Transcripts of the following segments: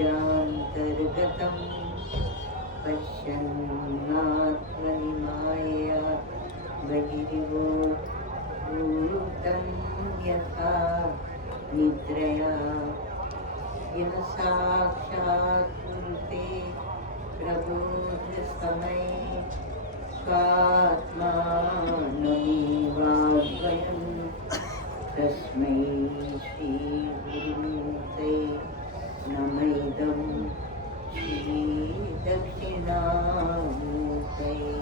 बीजान्तर्गतं पश्यन्नात्मनि मायया बहिर्भूतं यथा निद्रया यः साक्षात् कुरुते प्रबोधसमये स्वात्मानमेवाद्वयं तस्मै श्रीगुरुमूर्तये नमः श्रीदक्षिणामूर्तये।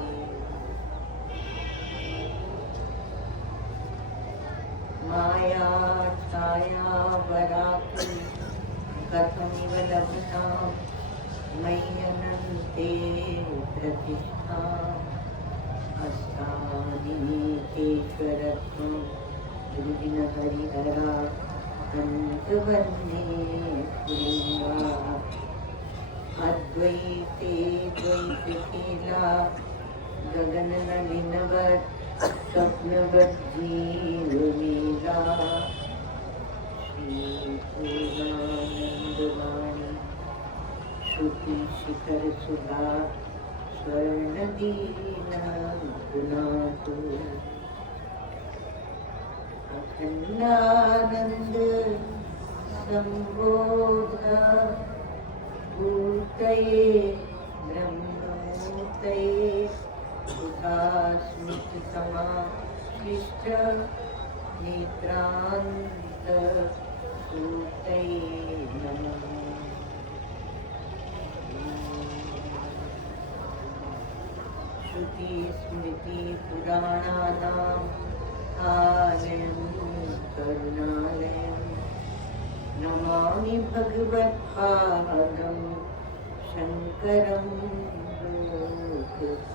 माया छाया वराकि कथमिव लभतां मय्यनन्ते प्रतिष्ठा अस्तादिनीकेश्वरत्वं हरिहरा अन्तवर्णे पुलिङ्गा अद्वैते द्वैतकेला गगननलिनवत् स्वप्नवज्जीवलीला श्रीपूर्णानन्दवाणी श्रुतिशिखरसुधा स्वर्णदीना पुनातु अखण्डानन्द सम्बोध मूर्तये ब्रह्ममूर्तये सुधास्मितसमाश्लिष्ट नेत्रान्तसूर्तये नमः। श्रुतिस्मृतिपुराणानाम् आलयं करुणालयं नमामि भगवत्पादं शङ्करं लोकशङ्करम्।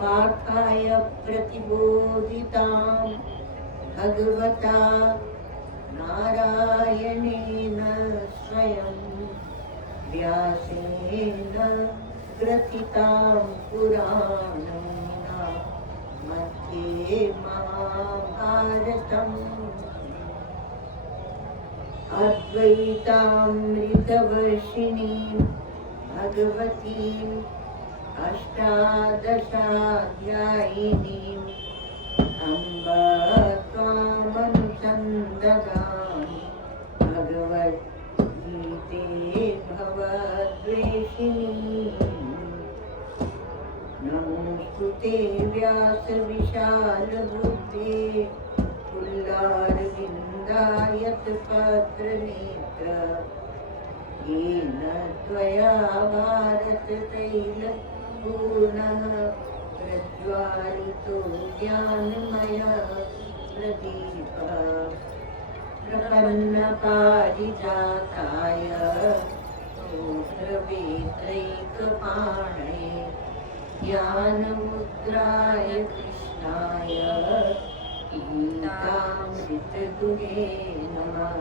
पार्थाय प्रतिबोधितां भगवता नारायणेन स्वयं व्यासेन ग्रथितां पुराणेन मध्ये महाभारतम् अद्वैतामृतवर्षिणीं भगवतीम् अष्टादशाध्यायिनीम् अम्ब त्वामनुसन्दगामि भगवद्गीते भवद्वेषिणी। नमोऽस्तुते व्यासविशालबुद्धे पुल्लारविन्दायतपत्रनेत्र येन त्वया भारततैलपूर्णः प्रज्वालितो ज्ञानमयः प्रदीपः प्रपन्नपारिजाताय स्तोत्रवेत्रैकपाणये ज्ञानमुद्राय कृष्णाय गीतामृतदुहे नमः।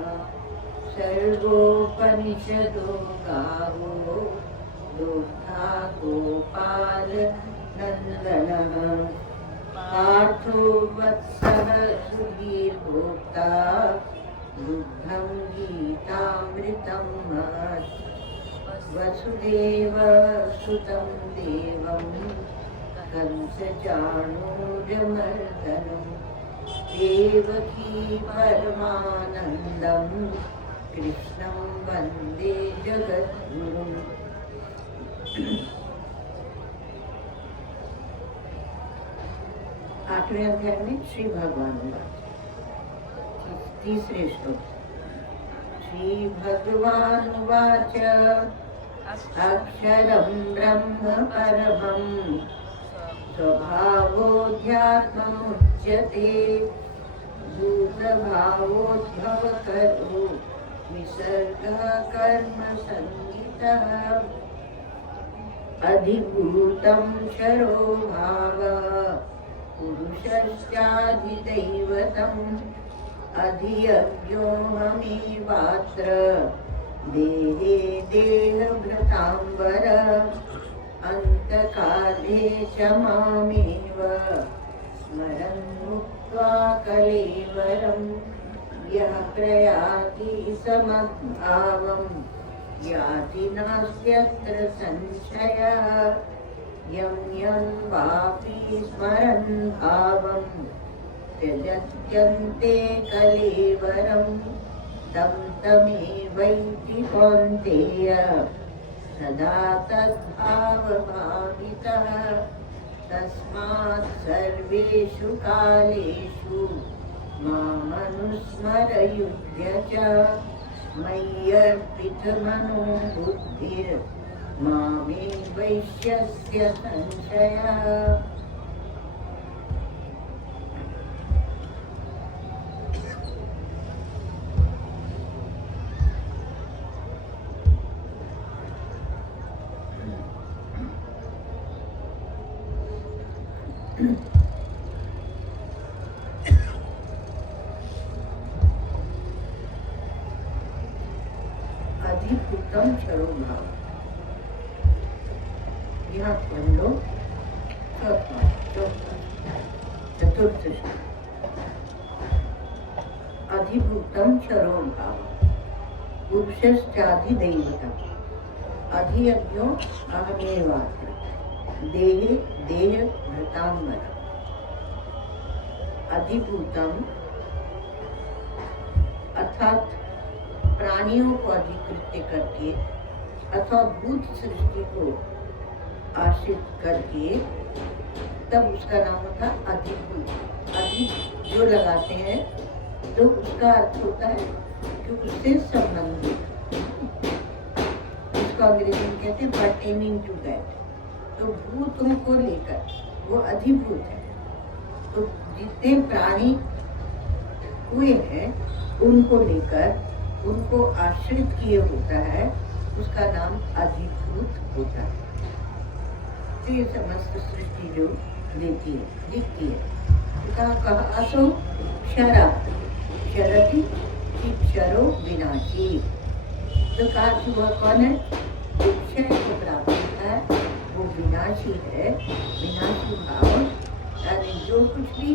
सर्वोपनिषदो गावो दुग्धा गोपालनन्दनः पार्थो वत्सः सुधीर्भोक्ता दुग्धं गीतामृतं महत्। वसुदेवसुतं देवं कंसचाणूरमर्दनं देवकी परमानन्दं कृष्णं वन्दे जगद्गुरुम्। आठवें अध्याय में श्री भगवान तीसरे श्लोक। श्री भगवान उवाच अक्षरं ब्रह्म परमं स्वभावोऽध्यात्ममुच्यते भूतभावोद्भवकरो विसर्गः कर्म संहितः अधिभूतं क्षरो भावः पुरुषश्चाधिदैवतम् अधियज्ञोऽहमेवात्र देहे देहभृताम्बर अन्तकाले च मामेव स्मरन् मुक्त्वा कलेवरं यः प्रयाति समद्भावं याति नास्त्यत्र संशयः यं यं वापि स्मरन् भावं त्यजत्यन्ते कलेवरं तं तमेवैति कौन्तेय सदा तद्भावभावितः तस्मात् सर्वेषु कालेषु मामनुस्मरयुध्य च मय्यर्पितमनो बुद्धिर्मामे वैश्यस्य संशयः। अधिभूतम क्षरो भाव, यहाँ पढ़ लो चतुर्थ अधिभूतम क्षरो भाव पुरुषश्चाधिदैवतम् अधियज्ञो अहमेवात्र देहे देह भृतांबर। अधिभूतम अर्थात प्राणियों को अधिकृत्य करके अथवा भूत सृष्टि को आश्रित करके तब उसका नाम होता अधिभूत। अधिक जो लगाते हैं तो उसका अर्थ होता है कि उससे संबंधित, उसको अंग्रेजी में कहते हैं pertaining to that। तो भूतों को लेकर वो अधिभूत है। तो जितने प्राणी हुए हैं उनको लेकर उनको आश्रित किए होता है, उसका नाम अधिभूत होता है। तो ये समस्त सृष्टि जो देती है दिखती है। कहा असो क्षरा क्षरति क्षरो विनाशी। तो कहा कि वह कौन है जो क्षय को प्राप्त होता है, वो विनाशी है। विनाशी भाव यानी जो कुछ भी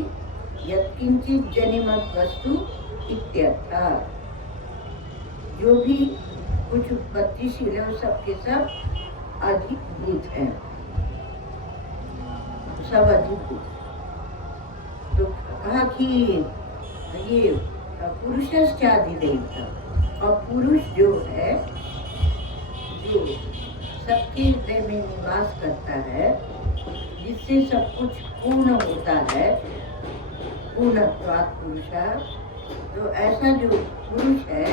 यत्किंचित जनिमत वस्तु इत्यर्थ, जो भी कुछ उत्पत्तिशील है वो सबके सब अधिभूत है, सब अधिभूत। तो कहा कि ये पुरुषश्चाधिदैवतम्, और पुरुष जो है जो सबके हृदय में निवास करता है, जिससे सब कुछ पूर्ण होता है, पूर्णत्वात् पुरुषः। तो ऐसा जो पुरुष है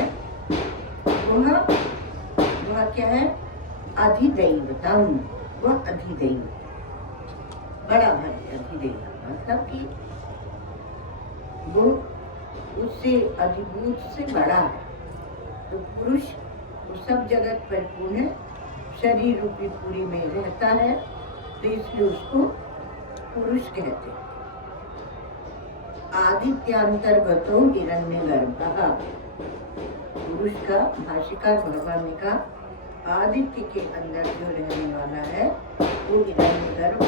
वह क्या है अधिदैवतम, वह अधिदैव बड़ा भाई अधिदैवतम, मतलब कि वो उससे अधिभूत से बड़ा है। तो पुरुष वो सब जगत परिपूर्ण है, शरीर रूपी पूरी में रहता है, तो इसलिए उसको पुरुष कहते हैं। आदित्यांतर्गतो हिरण्यगर्भः, पुरुष का भाष्यकार भगवान ने कहा आदित्य के अंदर जो रहने वाला है वो हिरण्यगर्भ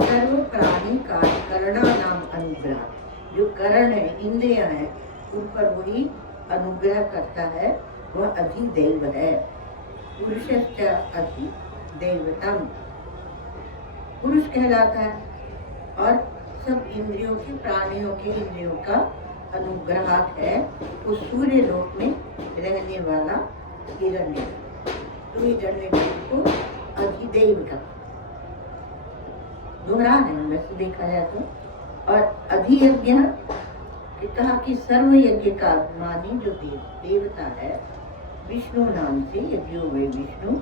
सर्व प्राणी का करणा नाम अनुग्रह, जो करण है इंद्रियां हैं उन पर वही अनुग्रह करता है, वह अधिदैव है। पुरुषश्च अधिदैवतम, पुरुष कहलाता है और सब इंद्रियों के प्राणियों के इंद्रियों का अनुग्राहक है। वो सूर्य लोक में रहने वाला हिरण्यगर्भ, तो हिरण्यगर्भ को अधिदैव का दोहरा है वैसे देखा जाए तो। और अधियज्ञ कहा कि सर्व यज्ञ का अभिमानी जो देवता है विष्णु नाम से, यज्ञो वै विष्णु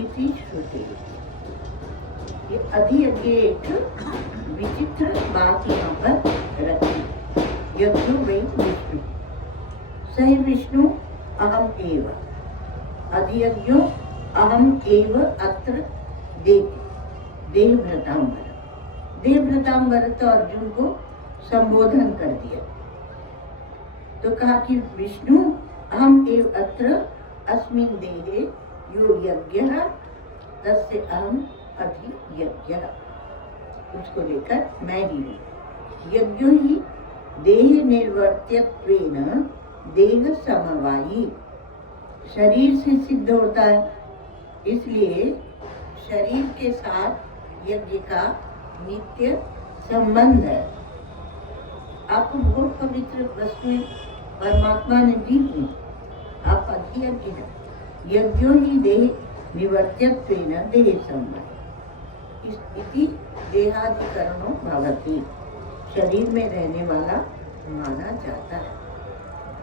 इति श्रुति। ये अधियज्ञ एक विचित्र बात यहाँ पर रखी, यज्ञो वै विष्णु सही विष्णु अहम एव, अधियज्ञो अहम एव अत्र देवव्रतांबर। देवव्रतांबर तो अर्जुन को संबोधन कर दिया। तो कहा कि विष्णु अहम एव अत्र अस्मिन् देहे यो यज्ञः तस्य अहम अधियज्ञः, उसको लेकर मैं ही हूँ। यज्ञो ही देह निर्वर्त्यत्वेन देह समवायी, शरीर से सिद्ध होता है, इसलिए शरीर के साथ यज्ञ का नित्य संबंध है। आपको बहुत पवित्र वस्तुएं परमात्मा ने दी थी, आप अधियज्ञ हैं। यज्ञो ही देह निवर्त्यत्वेन देह संबंध इति देहाधिकरणो भवति, शरीर में रहने वाला माना जाता है।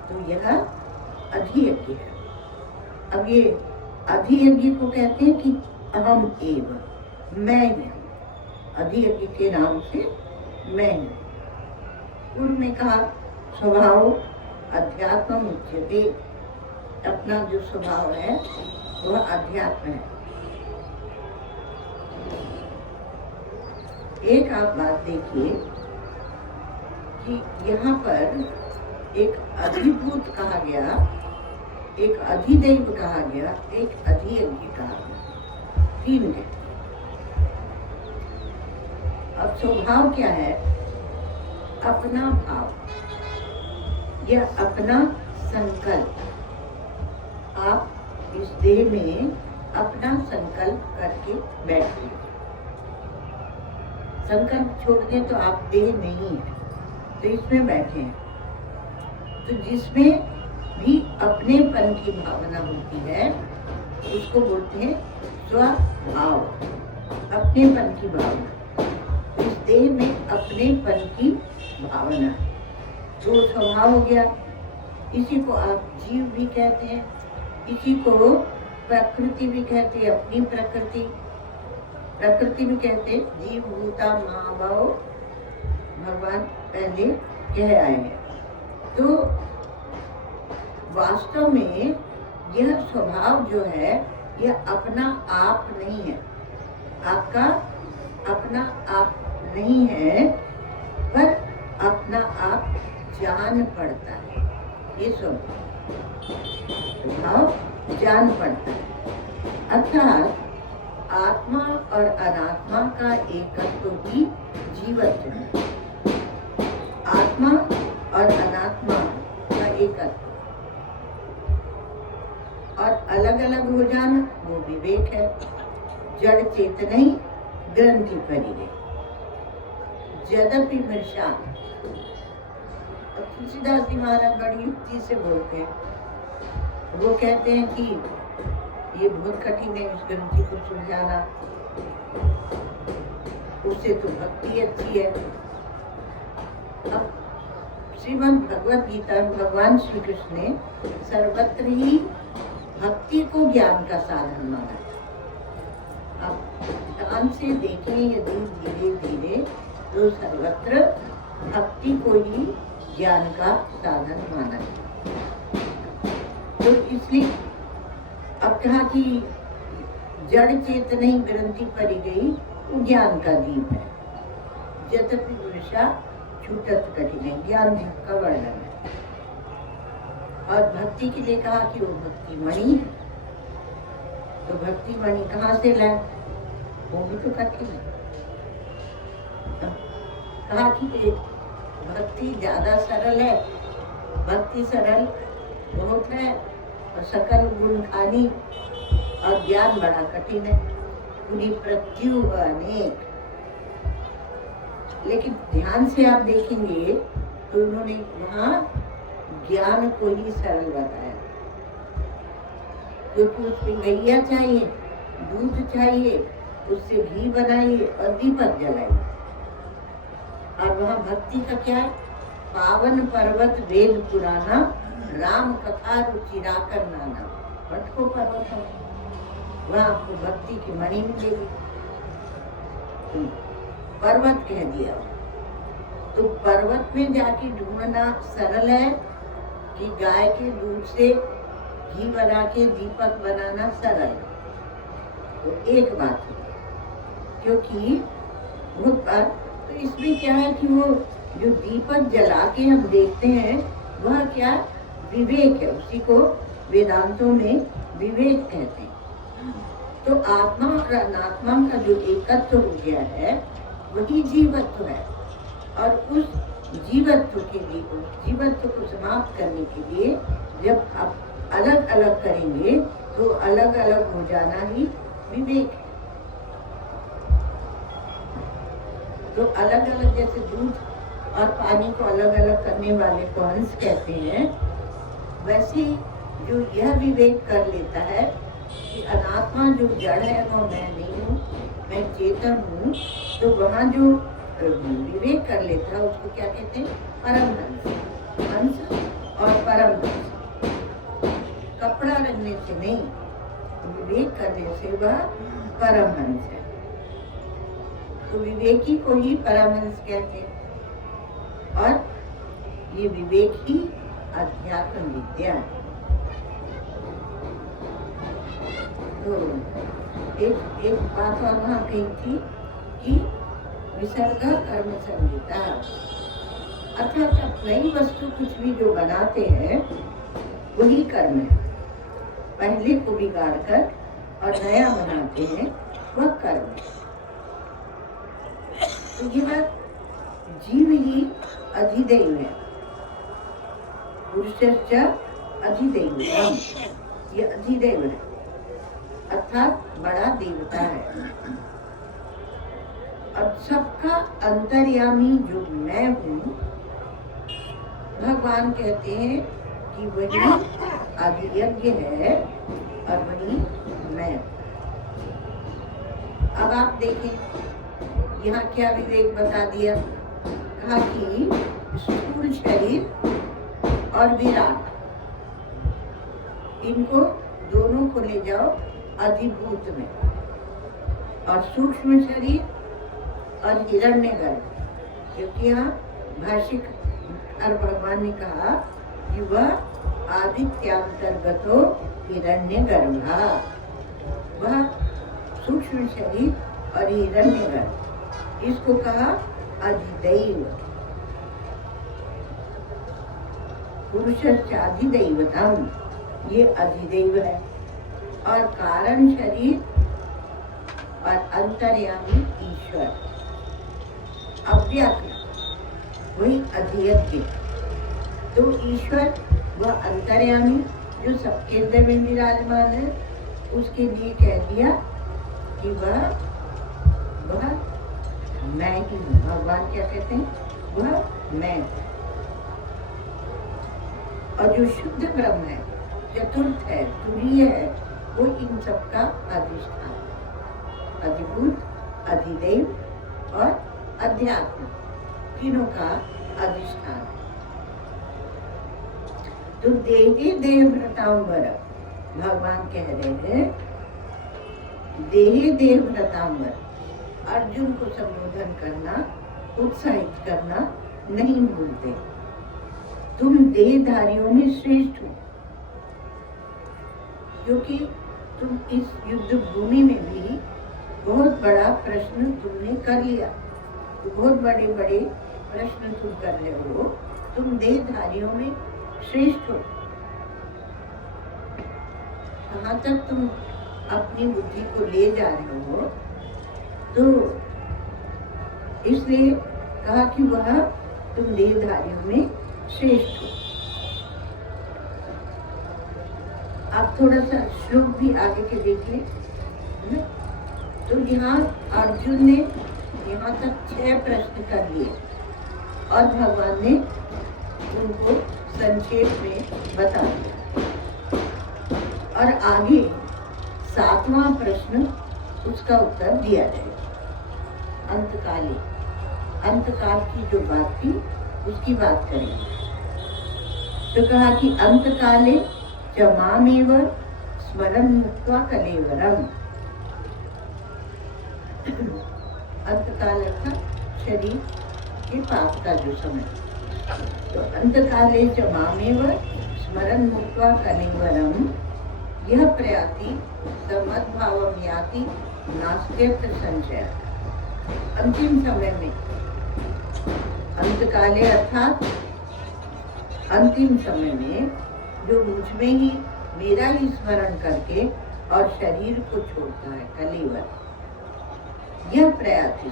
तो यह अधियज्ञ है। अब ये अधियज्ञ को कहते हैं कि अहम एव, मैं हूँ। अधियज्ञ के नाम से मैं हूँ। पूर्व में कहा स्वभाव अध्यात्म उच्यते, अपना जो स्वभाव है वह अध्यात्म है। एक आप बात देखिए कि यहाँ पर एक अधिभूत कहा गया, एक अधिदैव कहा गया, एक अधियज्ञ कहा गया, तीन है। अब स्वभाव क्या है? अपना भाव या अपना संकल्प। आप इस देह में अपना संकल्प करके बैठे, संकल्प छोड़ दें तो आप देह नहीं है, तो इसमें बैठे हैं। तो जिसमें भी अपनेपन की भावना होती है उसको बोलते हैं स्वभाव, अपनेपन की भावना। इस देह में अपनेपन की भावना जो स्वभाव हो गया। इसी को आप जीव भी कहते हैं, इसी को प्रकृति भी कहते हैं, अपनी प्रकृति, प्रकृति भी कहते हैं। जीव भूता महाभाव भगवान पहले कह आए हैं। तो वास्तव में यह स्वभाव जो है यह अपना आप नहीं है, आपका अपना आप नहीं है, पर अपना आप जान पड़ता है। ये स्वभाव जान पड़ता है, अर्थात आत्मा और अनात्मा का एकत्व ही जीवत्व है। आत्मा और अनात्मा का एकत्व और अलग अलग हो जाना वो विवेक है। जड़ चेतन ग्रंथि परिगे यद्यपि मृषा। तुलसीदास जी महाराज बड़ी युक्ति से बोलते हैं। वो कहते हैं कि ये बहुत कठिन है इस ग्रंथि को सुलझाना, उससे तो भक्ति अच्छी है। अब श्रीमद् भगवद गीता में भगवान श्री कृष्ण ने सर्वत्र ही भक्ति को ज्ञान का साधन माना। अब ध्यान से देखें यदि धीरे धीरे तो सर्वत्र भक्ति को ही ज्ञान का साधन माना है। तो इसलिए अब कहा कि जड़ चेतन ही ग्रंथि पड़ी गई वो ज्ञान का दीप है। यद्यपि वृषा छूटत कठिन, ज्ञान दीप का वर्णन है। और भक्ति के लिए कहा कि वो भक्ति मणि है। तो भक्ति मणि कहाँ से लाए? वो भी तो कठिन है। कहा कि भक्ति ज्यादा सरल है, भक्ति सरल बहुत है और सकल गुण खानी, और ज्ञान बड़ा कठिन है, पूरी प्रत्यु अनेक। लेकिन ध्यान से आप देखेंगे तो उन्होंने वहाँ ज्ञान को ही सरल बताया, क्योंकि उसमें गैया चाहिए, दूध चाहिए, उससे घी बनाइए और दीपक जलाइए। और वहाँ भक्ति का क्या है? पावन पर्वत वेद पुराना, राम कथा रुचिरा कर नाना। पट को पर्वत है, वहाँ आपको भक्ति की मणि मिलेगी। पर्वत कह दिया। तो पर्वत में जाके ढूंढना सरल है कि गाय के दूध से घी बना के दीपक बनाना सरल? तो एक बात है, क्योंकि बहुत बार तो इसमें क्या है कि वो जो दीपक जला के हम देखते हैं वह क्या विवेक है, उसी को वेदांतों में विवेक कहते हैं। तो आत्मा और अनात्मा का जो एकत्व हो गया है वही जीवत्व है। और उस जीवत्व के लिए, उस जीवत्व को समाप्त करने के लिए जब आप अलग अलग करेंगे तो अलग अलग हो जाना ही विवेक है। तो अलग अलग, जैसे दूध और पानी को अलग अलग करने वाले को हंस कहते हैं, वैसे जो यह विवेक कर लेता है कि अनात्मा जो जड़ है वो मैं नहीं हूँ, मैं चेतन हूँ, तो वहाँ जो विवेक कर लेता है उसको क्या कहते हैं? परमहंस। हंस और परमहंस। कपड़ा रखने से नहीं, विवेक करने से वह परमहंस है। तो विवेकी को ही परमहंस कहते हैं। और ये विवेक ही अध्यात्म विद्या है। तो एक बात और वहाँ कही थी कि विसर्ग कर्म संहिता, अर्थात नई वस्तु कुछ भी जो बनाते हैं वही कर्म है। पहले को बिगाड़ कर और नया बनाते हैं वह कर्म है। तो ये बात, जीव ही अधिदैव है, पुरुषश्च अधिदैव, ये अधिदैव है अर्थात बड़ा देवता है। अब सबका अंतर्यामी जो मैं हूँ, भगवान कहते हैं कि वही आदियज्ञ है और वही मैं। अब आप देखें यहाँ क्या विवेक बता दिया, कहा कि स्थूल शरीर और विराट, इनको दोनों को ले जाओ अधिभूत में, और सूक्ष्म शरीर और हिरण्यगर्भ, क्योंकि यहाँ भाष्यकार भगवान ने कहा कि वह आदित्यांतर्गतो हिरण्यगर्भा, वह सूक्ष्म शरीर और हिरण्यगर्भ, इसको कहा अधिदैव। पुरुषस्य अधिदैवतम, ये अधिदैव है। और कारण शरीर और अंतर्यामी ईश्वर, अव्याकृत, वही अधियज्ञ। तो ईश्वर वह अंतर्यामी जो सबके अंदर में विराजमान है, उसके लिए कह दिया कि वह मैं ही हूँ। भगवान क्या कहते हैं? वह मैं। और जो शुद्ध ब्रह्म है, चतुर्थ है, तुरीय है, वो इन सबका अधिष्ठान, अधिभूत, अधिदैव और अध्यात्म, तीनों का अधिष्ठान। तो देहे देहभृतांबर, भगवान कह रहे हैं देहे देहभृतांबर, अर्जुन को संबोधन करना, उत्साहित करना नहीं भूलते। तुम देहधारियों में श्रेष्ठ हो, क्योंकि तुम इस युद्ध भूमि में भी बहुत बड़ा प्रश्न तुमने कर लिया। तो बहुत बड़े बड़े प्रश्न तुम कर रहे हो, तुम देहधारियों में श्रेष्ठ हो। कहाँ तक तुम अपनी बुद्धि को ले जा रहे हो, तो इसलिए कहा कि वह तुम देहधारियों में श्रेष्ठ हो। आप थोड़ा सा श्लोक भी आगे के देख लें। तो यहाँ अर्जुन ने यहाँ तक 6 प्रश्न कर लिए और भगवान ने उनको संक्षेप में बता दिया। और आगे 7वां प्रश्न, उसका उत्तर दिया जाएगा अंतकाली। अंतकाल की जो बात थी उसकी बात करेंगे। तो कहा कि अंतकाले च मामेव स्मरन् मुक्त्वा कलेवरम। अंतकाल अर्थात शरीर के पाप का जो समय। तो अंतकाले च मामेव स्मरन् मुक्त्वा कलेवरम, यह प्रयाति समद्भावं याति नास्त्यत्र संशय। अंतिम समय में, अंतकाले अर्थात अंतिम समय में, जो मुझ में ही मेरा ही स्मरण करके और शरीर को छोड़ता है, कलेवर, यह प्रयाति।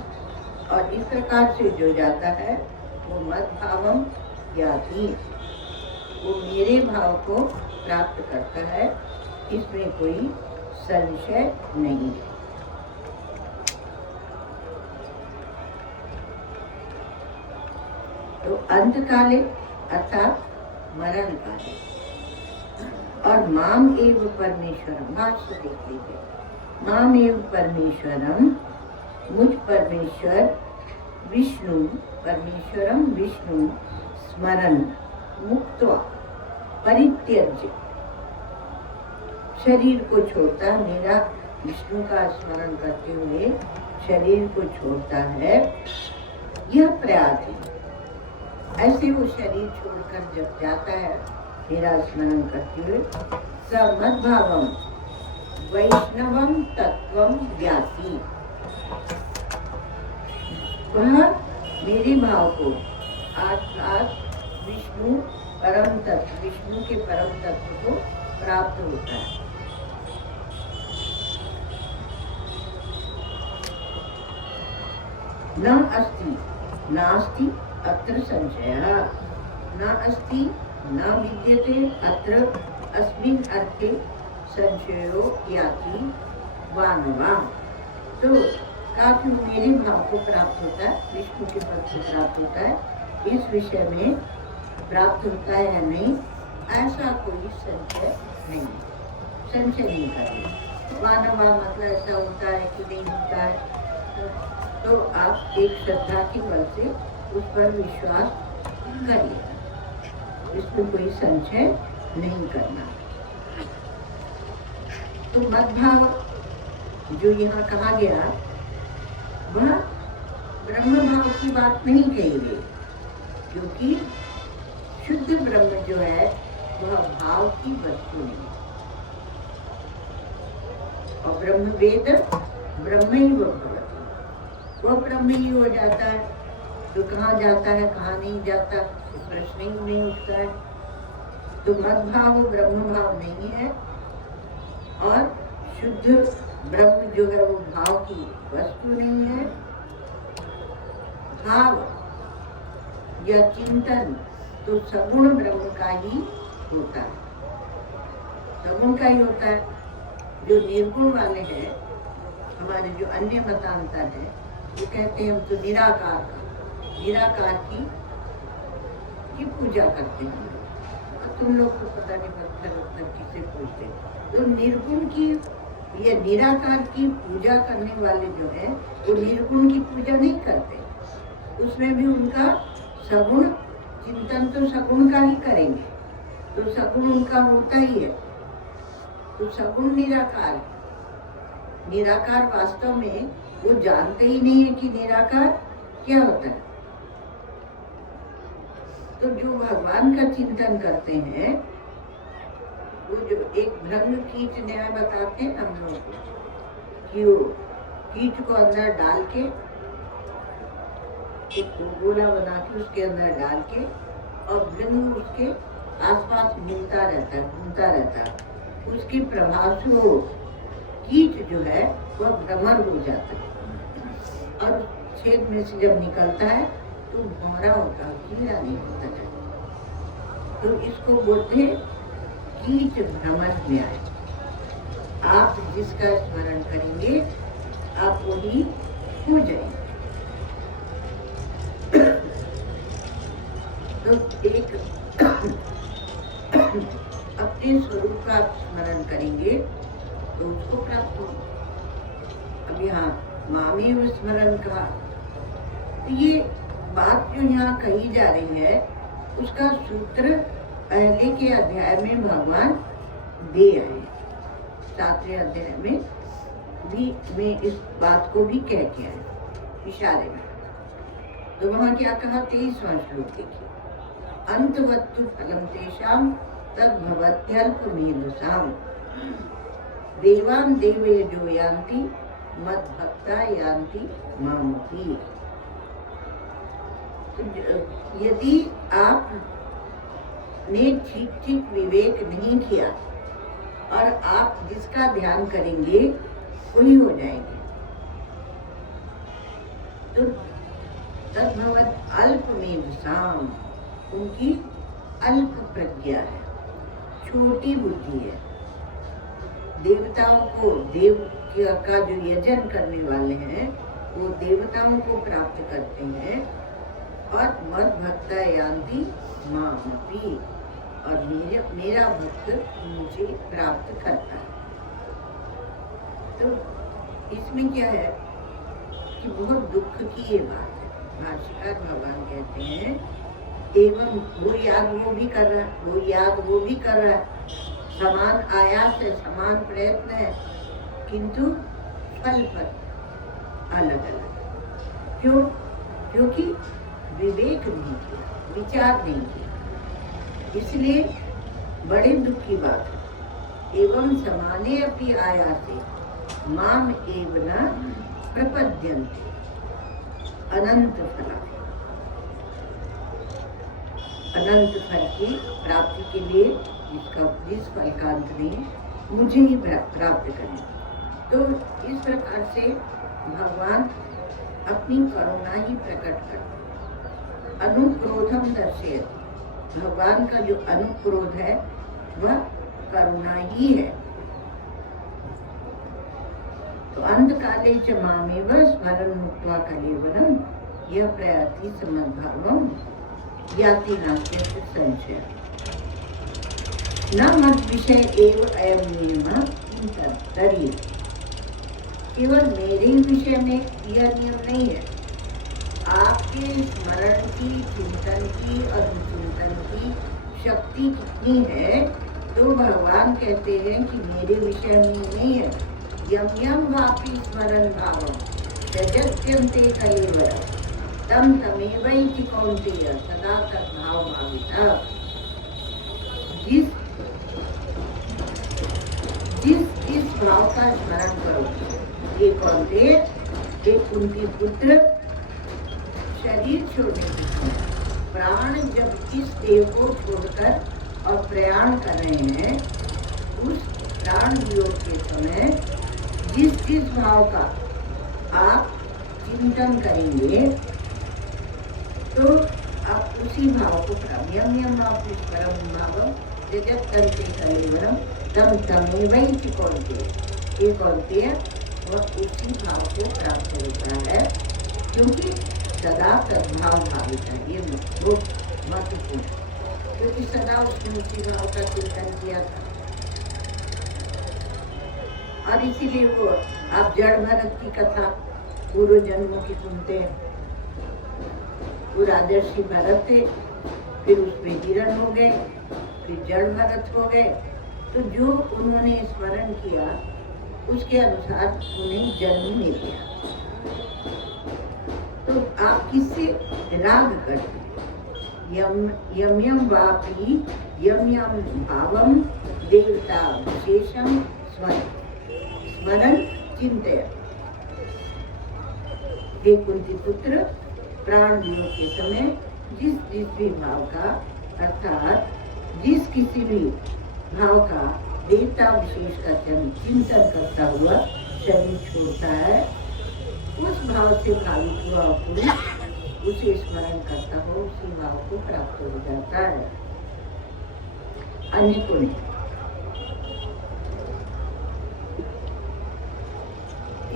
और इस प्रकार से जो जाता है वो मद भावम याति, वो मेरे भाव को प्राप्त करता है, इसमें कोई संशय नहीं है। तो अंत काले अर्थात मरण काले, और माम एव परमेश्वरम, भाष्य देख लीजिए, माम एव परमेश्वरम, मुझ परमेश्वर विष्णु, परमेश्वरम विष्णु स्मरण मुक्त्वा परित्यज्य, शरीर को छोड़ता, मेरा विष्णु का स्मरण करते हुए शरीर को छोड़ता है, यह प्रयाति, ऐसे वो शरीर छोड़कर जब जाता है मेरा स्मरण करते हुए, स मद्भावम वैष्णवम तत्वम व्याति, वह मेरे भाव को अर्थात विष्णु परम तत्व, विष्णु के परम तत्व को प्राप्त होता है। न अस्ति नास्ति अत्र संशयः, न अस्ति न विद्यते अत्र अस्मिन् अर्थे संशयो याति वा न वा। तो काफी मेरे भाव को प्राप्त होता है, विष्णु के पद को प्राप्त होता है, इस विषय में प्राप्त होता है या नहीं, ऐसा कोई संशय नहीं, संशय नहीं करें। वा न वा मतलब ऐसा होता है कि नहीं होता है, तो आप एक श्रद्धा के बल से उस पर विश्वास करिए, इसमें कोई संशय नहीं करना। तो मद्भाव जो यहाँ कहा गया वह ब्रह्म भाव की बात नहीं कहेंगे, क्योंकि शुद्ध ब्रह्म जो है वह भाव की वस्तु नहीं, और ब्रह्म वेद ब्रह्म ही वह ब्रह्म ही हो जाता है। तो कहाँ जाता है कहाँ नहीं जाता, प्रश्न ही नहीं उठता है। तो मद्भाव ब्रह्म भाव नहीं है, और शुद्ध ब्रह्म जो है वो भाव की वस्तु नहीं है। भाव या चिंतन तो सगुण ब्रह्म का ही होता है, सगुण का ही होता है। जो निर्गुण वाले हैं, हमारे जो अन्य मतांतर है, वो कहते हैं हम तो निराकार की पूजा करते हैं। तुम लोग को पता नहीं पत्थर किसे पूजते, तो निर्गुण की या निराकार की पूजा करने वाले जो है वो निर्गुण की पूजा नहीं करते, उसमें भी उनका सगुण चिंतन तो सगुण का ही करेंगे, तो सगुण उनका होता ही है। तो सगुण निराकार, निराकार वास्तव में वो जानते ही नहीं है कि निराकार क्या होता है। तो जो भगवान का चिंतन करते हैं, वो जो एक भ्रंग कीट न्याय बताते हैं हम लोग को, कि वो कीट को अंदर डाल के एक गोला बना के उसके अंदर डाल के, और भ्रंग उसके आसपास मिलता रहता है, घूमता रहता है, उसके प्रभाव से वो कीट जो है वह भ्रमण हो जाता है, और छेद में से जब निकलता है तो भौरा होता है, कीड़ा नहीं होता है। तो इसको बोलते कीट भ्रमण न्याय। आप जिसका स्मरण करेंगे आप वही हो जाएंगे। तो एक अपने स्वरूप का स्मरण करेंगे तो उसको प्राप्त होगा। अब यहाँ मामेव स्मरण कहा, तो ये बात जो यहाँ कही जा रही है उसका सूत्र पहले के अध्याय में भगवान दे आए, 7वें अध्याय में भी में इस बात को भी कह के आए इशारे में। तो वहाँ क्या कहा, 23वां श्लोक देखिए, अंतवत्तु फलम तेषाम तद्भवत्यल्पमेधसाम् देवान् देवयजो यान्ति मद्भक्ता यान्ति मामपि। यदि आपने ठीक विवेक नहीं किया और आप जिसका ध्यान करेंगे वही हो जाएंगे। तो तद्भवत अल्पमेधसाम, उनकी अल्प प्रज्ञा है, छोटी बुद्धि है। देवताओं को, देव का जो यजन करने वाले हैं वो देवताओं को प्राप्त करते हैं, और मद भक्ता यान्ति मामपि, और मेरा भक्त मुझे प्राप्त करता है। तो इसमें क्या है कि बहुत दुख की ये बात है। भाष्यकार भगवान कहते हैं एवं वो याद वो भी कर रहा है, वो याद वो भी कर रहा है, समान आयास है, समान प्रयत्न है, किंतु फल पर अलग अलग। क्यों? क्योंकि विवेक नहीं किया, विचार नहीं किया, इसलिए बड़े दुख की बात है। एवं समाने अपि आयासे माम एव न प्रपद्यन्ते अनंत फला, अनंत फल की प्राप्ति के लिए जिस फल का अंत नहीं, मुझे ही प्राप्त करें। तो इस प्रकार से भगवान अपनी करुणा ही प्रकट करते हैं। अनुक्रोधम दर्शयति, भगवान का जो अनुक्रोध है वह करुणा ही है। तो अंधकाले च मामेव स्मरण मुक्त्वा कलेवरम यह प्रयाति समद्भावम याति नास्ति संशय न मत विषय एव अयम नियम तर्हि। केवल मेरे ही विषय में यह नियम नहीं है, आपके स्मरण की, चिंतन की, अनुचिंतन की शक्ति कितनी है, तो भगवान कहते हैं कि मेरे विषय में नहीं है। यम यम वापि स्मरण भावम त्यजत्यन्ते कलेवरम तम तमेवैति कौन्तेय सदा तद्भाव भावितः। जिस भाव का स्मरण करो, ये कौन्तेय, ये कुंती पुत्र, शरीर छोड़ने के समय प्राण जब इस देह को छोड़कर और प्रयाण कर रहे हैं, उस प्राण वियोग के समय जिस भाव का आप चिंतन करेंगे, तो आप उसी भाव को यम परम भावम जगत तंते कलेवरम तम तमेवैति कौन्तेय, ये कौन्तेय वह उसी भाव को प्राप्त होता है, क्योंकि सदा सद्भाव भावित है। ये बहुत महत्वपूर्ण, क्योंकि सदा उसने उसी भाव का चिंतन किया था। और इसीलिए वो आप जड़ भरत की कथा पूर्व जन्मों की सुनते हैं। वो राजर्षि भरत थे, फिर उसमें हिरण हो गए, फिर जड़ भरत हो गए। तो जो उन्होंने स्मरण किया उसके अनुसार उन्हें जन्म मिल गया। तो आप किससे राग करते हैं? यम यम वापी यम यम भावम देवता विशेषम स्मरण चिंतय। हे कुंती पुत्र, प्राण वियोग के समय जिस भी भाव का, अर्थात जिस किसी भी भाव का देवता विशेष का चिंतन करता हुआ शरीर छोड़ता है, उस भाव से भावित हुआ पुरुष उसे स्मरण करता हो, उसी भाव को प्राप्त हो जाता है, अन्य को नहीं।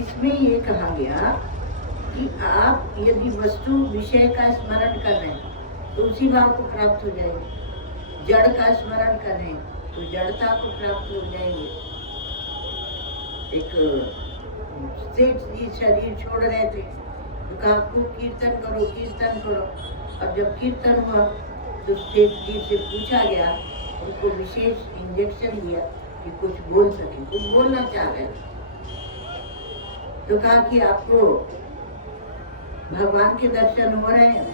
इसमें ये कहा गया कि आप यदि वस्तु विषय का स्मरण कर रहे हैं तो उसी भाव को प्राप्त हो जाएंगे। जड़ का स्मरण कर रहे हैं तो जड़ता को प्राप्त हो जाएंगे। एक सेठ जी शरीर छोड़ रहे थे तो कहा खूब कीर्तन करो, कीर्तन करो। और जब कीर्तन हुआ तो सेठ जी से पूछा गया, उनको विशेष इंजेक्शन दिया कि कुछ बोल सके, कुछ बोलना चाह रहे थे। तो कहा कि आपको भगवान के दर्शन हो रहे हैं?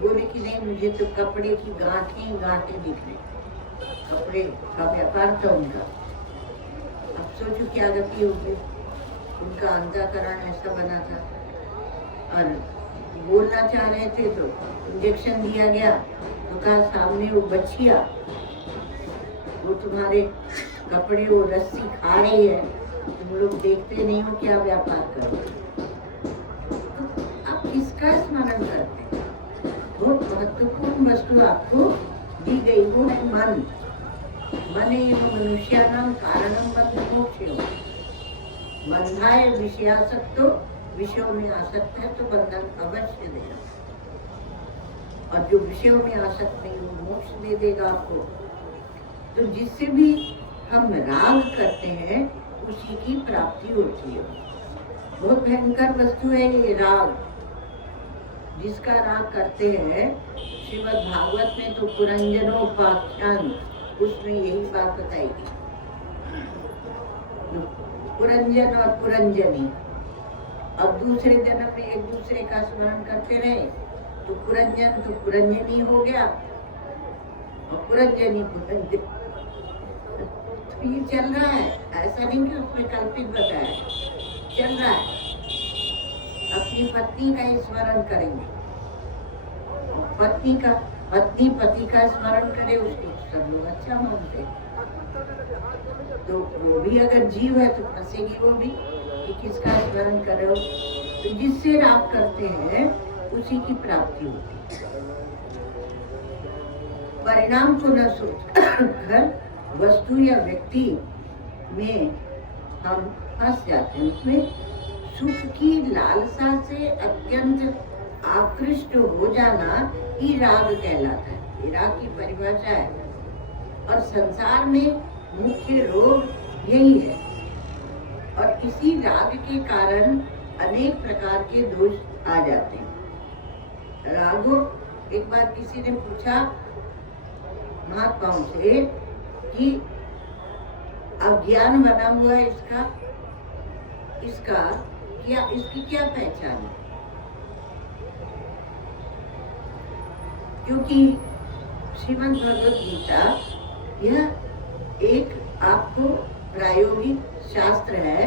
बोले कि नहीं, मुझे तो कपड़े की गांठें दिख रही, कपड़े का व्यापार था उनका। अब सोचो क्या गति होगी, उनका अंतःकरण ऐसा बना था। और बोलना चाह रहे थे तो इंजेक्शन दिया गया तो कहा सामने वो बच्चिया, वो तुम्हारे कपड़े वो रस्सी खा रही है, तुम लोग देखते नहीं हो क्या व्यापार करो। तो आप किसका स्मरण बहुत महत्वपूर्ण वस्तु आपको दी गई, वो है मन। मने मनुष्याणां कारणं बन्धमोक्षयोः। बंधाए विषयासक्तो, विषयों में आसक्त है तो बंधन अवश्य देगा, और जो विषयों में आसक्त नहीं वो मोक्ष दे देगा आपको। तो जिससे भी हम राग करते हैं उसी की प्राप्ति होती है। बहुत भयंकर वस्तु है ये राग। जिसका राग करते हैं, श्रीमद् भागवत में तो पुरंजनोपाख्यान, उसमें यही बात बताएगी। पुरंजन और पुरंजनी अब दूसरे जन्म में एक दूसरे का स्मरण करते रहे तो पुरंजन तो पुरंजनी हो गया और पुरंजनी पुरंजन। तो ये चल रहा है, ऐसा नहीं कि उसमें कल्पित बताया, चल रहा है। अपनी पत्नी का ही स्मरण करेंगे, पत्नी पति का स्मरण करे, उसको सब लोग अच्छा मानते। तो वो भी अगर जीव है तो फंसेगी वो भी कि किसका स्मरण करो। तो जिससे राग करते हैं उसी की प्राप्ति होती है। परिणाम को न सोचकर वस्तु या व्यक्ति में हम फंस जाते हैं। उसमें सुख की लालसा से अत्यंत आकृष्ट हो जाना ही राग कहलाता है। ये राग की परिभाषा है। और संसार में मुख्य रोग यही है, और इसी राग के कारण अनेक प्रकार के दोष आ जाते हैं। रागो, एक बार किसी ने पूछा महात्माओं से कि अज्ञान बना हुआ है इसकी क्या पहचान है? क्योंकि श्रीमद् भगवद गीता यह एक आपको प्रायोगिक शास्त्र है,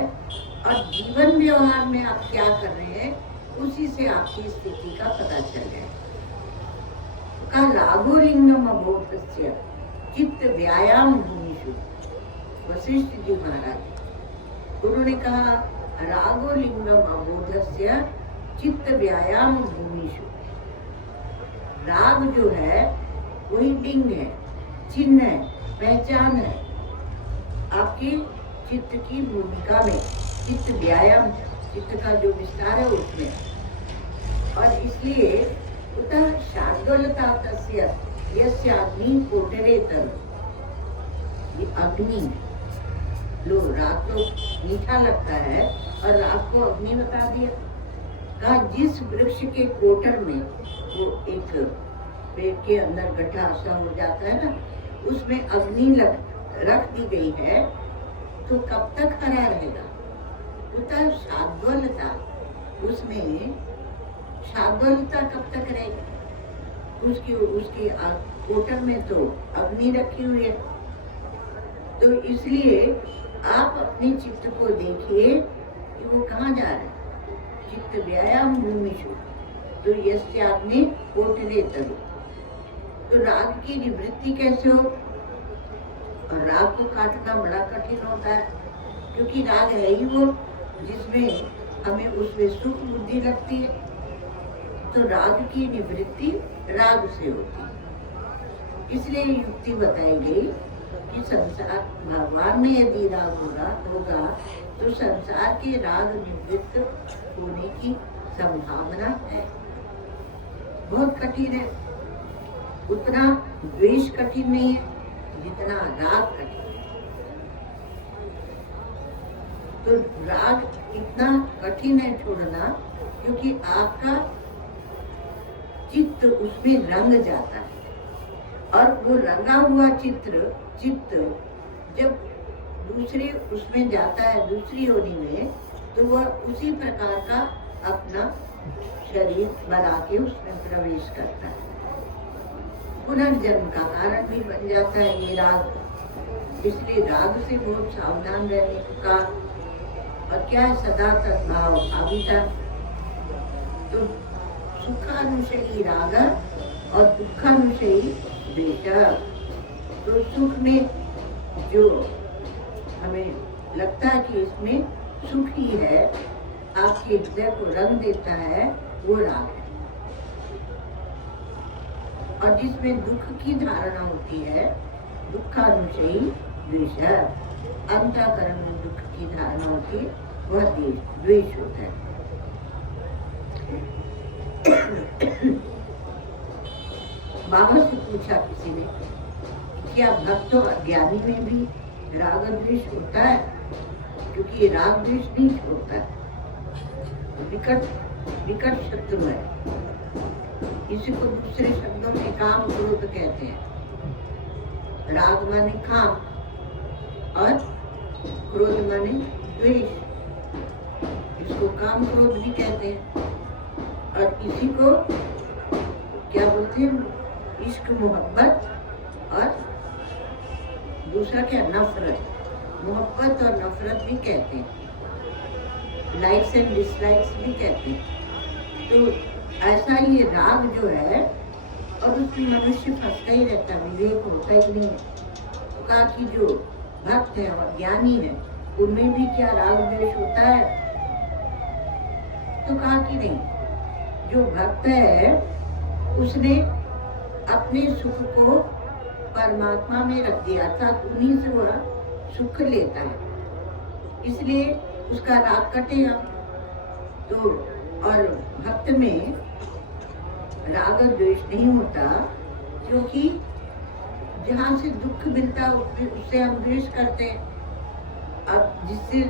और जीवन व्यवहार में आप क्या कर रहे हैं उसी से आपकी स्थिति का पता चल जाए। का रागोलिंगम अबोधस्य चित्त व्यायाम भूमिषु। वशिष्ठ जी महाराज उन्होंने कहा रागोलिंगम अबोधस्य चित्त व्यायाम भूमिषु। राग जो है वही लिंग है, चिन्ह है, पहचान है आपके चित्त की भूमिका में, चित्त व्यायाम, चित्त का जो विस्तार है उसमें। और इसलिए उतः शार्दूलता तस्य यस्य अग्नि कोटरे तरु। ये अग्नि लो, रात को मीठा लगता है और रात को अग्नि बता दिया। कहा जिस वृक्ष के कोटर में वो एक पेड़ के अंदर गड्ढा सा हो जाता है ना, उसमें अग्नि रख दी गई है तो कब तक हरा रहेगा? उतर शाद्वलता, उसमें शाद्वलता कब तक रहेगी? उसकी कोटर में तो अग्नि रखी हुई है। तो इसलिए आप अपने चित्त को देखिए कि वो कहाँ जा रहा है। चित्त व्यायाम भूमिषु तो यस्याग्नि कोटरे तरु। तो राग की निवृत्ति कैसे हो? और राग को काटना बड़ा कठिन होता है, क्योंकि राग है ही वो जिसमें हमें उसमें सुख बुद्धि लगती है। तो राग की निवृत्ति राग से होती है। इसलिए युक्ति बताई गई कि संसार भगवान में यदि राग होगा तो संसार के राग निवृत्त होने की संभावना है। बहुत कठिन है। उतना द्वेष कठिन नहीं है जितना राग कठिन है। तो राग इतना कठिन है छोड़ना क्योंकि आपका चित्त उसमें रंग जाता है, और वो रंगा हुआ चित्त जब दूसरे उसमें जाता है, दूसरी योनि में, तो वह उसी प्रकार का अपना शरीर बना के उसमें प्रवेश करता है। पुनर्जन्म का कारण भी बन जाता है ये राग। इसलिए राग से बहुत सावधान रहने का। और क्या है? सदा तद्भाव भाविता। तो सुखानुशयी राग और दुखानुशयी द्वेष। तो सुख में जो हमें लगता है कि इसमें सुख ही है, आपके हृदय को रंग देता है, वो राग है। और जिसमें दुख की धारणा होती है, दुखानुशयी द्वेष, अंतःकरण में दुख की धारणा होती है, वह द्वेष होता है। बाबा से पूछा किसी ने, क्या भक्त और अज्ञानी में भी राग द्वेष होता है? क्योंकि ये राग द्वेष नहीं छोड़ता है, विकट शत्रु है। इसी को दूसरे शब्दों में काम क्रोध कहते हैं। राग माने काम और क्रोध माने द्वेष, इसको काम क्रोध भी कहते हैं। और इसी को क्या बोलते हैं? इश्क मोहब्बत और दूसरा क्या? नफरत। मोहब्बत और नफरत भी कहते हैं, लाइक्स एंड डिसलाइक्स भी कहते हैं। तो ऐसा ये राग जो है, और उसमें मनुष्य फंसता ही रहता है, विवेक होता ही नहीं है। तो कहा कि जो भक्त है और ज्ञानी है, उनमें भी क्या राग द्वेष होता है? तो कहा कि नहीं, जो भक्त है उसने अपने सुख को परमात्मा में रख दिया, अर्थात उन्हीं से वह सुख लेता है, इसलिए उसका राग कटेगा। तो और भक्त में राग द्वेष नहीं होता, क्योंकि जहाँ से दुख मिलता उससे हम द्वेष करते हैं। अब जिससे